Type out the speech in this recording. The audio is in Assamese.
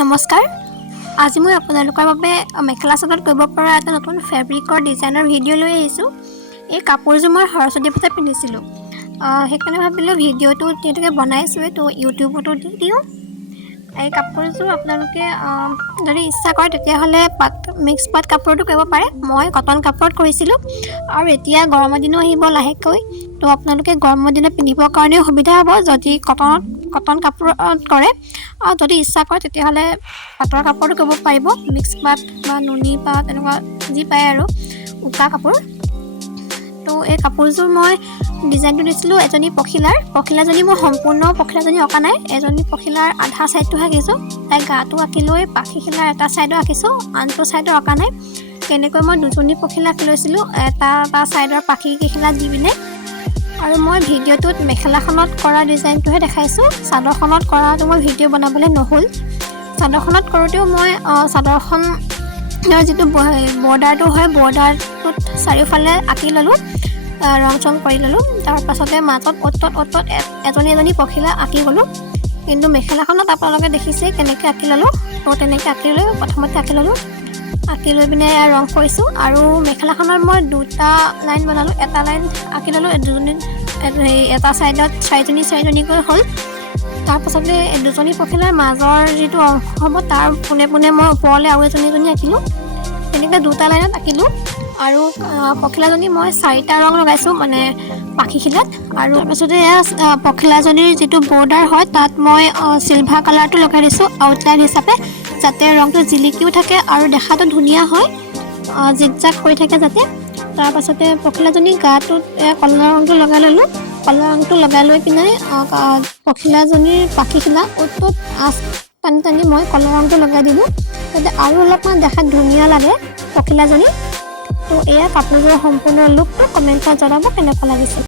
নমস্কাৰ। আজি মই আপোনালোকৰ বাবে মেখেলা চাদৰত কৰিব পৰা এটা নতুন ফেব্ৰিকৰ ডিজাইনৰ ভিডিঅ' লৈ আহিছোঁ। এই কাপোৰযোৰ মই সৰস্বতী পূজাত পিন্ধিছিলোঁ, সেইকাৰণে ভাবিলোঁ ভিডিঅ'টো যিহেতুকে বনাইছোঁৱে তো ইউটিউবতো দি দিওঁ। এই কাপোৰযোৰ আপোনালোকে যদি ইচ্ছা কৰে তেতিয়াহ'লে মিক্স পাট কাপোৰতো কৰিব পাৰে। মই কটন কাপোৰত কৰিছিলোঁ আৰু এতিয়া গৰমৰ দিনো আহিব লাহেকৈ, তো আপোনালোকে গৰমৰ দিনত পিন্ধিবৰ কাৰণেও সুবিধা হ'ব যদি কটন কাপোৰত কৰে। আৰু যদি ইচ্ছা কৰে তেতিয়াহ'লে পাটৰ কাপোৰটো কৰিব পাৰিব, মিক্স পাট বা নুনি পাট এনেকুৱা যি পায় আৰু উকা কাপোৰ। তো এই কাপোৰযোৰ মই ডিজাইনটো দিছিলোঁ এজনী পখিলাজনী মই সম্পূৰ্ণ পখিলাজনী অঁকা নাই, এজনী পখিলাৰ আধা ছাইডটো আঁকিছোঁ, তাই গাটো আঁকি লৈ পাখিখিলাৰ এটা ছাইডো আঁকিছোঁ, আনটো ছাইডো অঁকা নাই। তেনেকৈ মই দুজনী পখিলা আঁকি লৈছিলোঁ, এটা ছাইডৰ পাখিকেইখিলা দি পিনে। আৰু মই ভিডিঅ'টোত মেখেলাখনত কৰা ডিজাইনটোহে দেখাইছোঁ, চাদৰখনত কৰাটো মই ভিডিঅ' বনাবলৈ নহ'ল। চাদৰখনত কৰোঁতেও মই চাদৰখনৰ যিটো বৰ্ডাৰটো হয় বৰ্ডাৰটোত চাৰিওফালে আঁকি ল'লোঁ, ৰং চং কৰি ল'লোঁ। তাৰপাছতে মাজত অ'ত এজনী পখিলা আঁকি গ'লোঁ। কিন্তু মেখেলাখনত আপোনালোকে দেখিছে কেনেকৈ আঁকি ল'লোঁ, তো তেনেকৈ আঁকি লৈ প্ৰথমতে আঁকি ল'লোঁ, আঁকি লৈ পিনে ৰং কৰিছোঁ। আৰু মেখেলাখনত মই দুটা লাইন বনালোঁ, এটা লাইন আঁকি ল'লোঁ, এটা ছাইডত চাৰিজনীকৈ হ'ল। তাৰপাছতে দুজনী পখিলাৰ মাজৰ যিটো অংশ হ'ব তাৰ পোনে পোনে মই ওপৰলৈ আৰু এজনী আঁকিলোঁ, তেনেকৈ দুটা লাইনত আঁকিলোঁ। আৰু পখিলাজনী মই 4টা ৰং লগাইছোঁ মানে পাখিখিলাত। আৰু তাৰপাছতে পখিলাজনীৰ যিটো বৰ্ডাৰ হয় তাত মই চিলভাৰ কালাৰটো লগাই দিছোঁ আউটলাইন হিচাপে, যাতে ৰংটো জিলিকিও থাকে আৰু দেখাটো ধুনীয়া হয়, জিকজাক কৰি থাকে যাতে। তাৰপাছতে পখিলাজনীৰ গাটোত কলা ৰংটো লগাই ল'লোঁ, কলা ৰংটো লগাই লৈ পিনে পখিলাজনীৰ পাখিখিলা অ'ত আঁচ টানি মই কলা ৰংটো লগাই দিলোঁ, যাতে আৰু অলপমান দেখাত ধুনীয়া লাগে পখিলাজনী। তো এয়া কাপোৰযোৰৰ সম্পূৰ্ণ লুকটো কমেণ্টত জনাব কেনেকুৱা লাগিছে।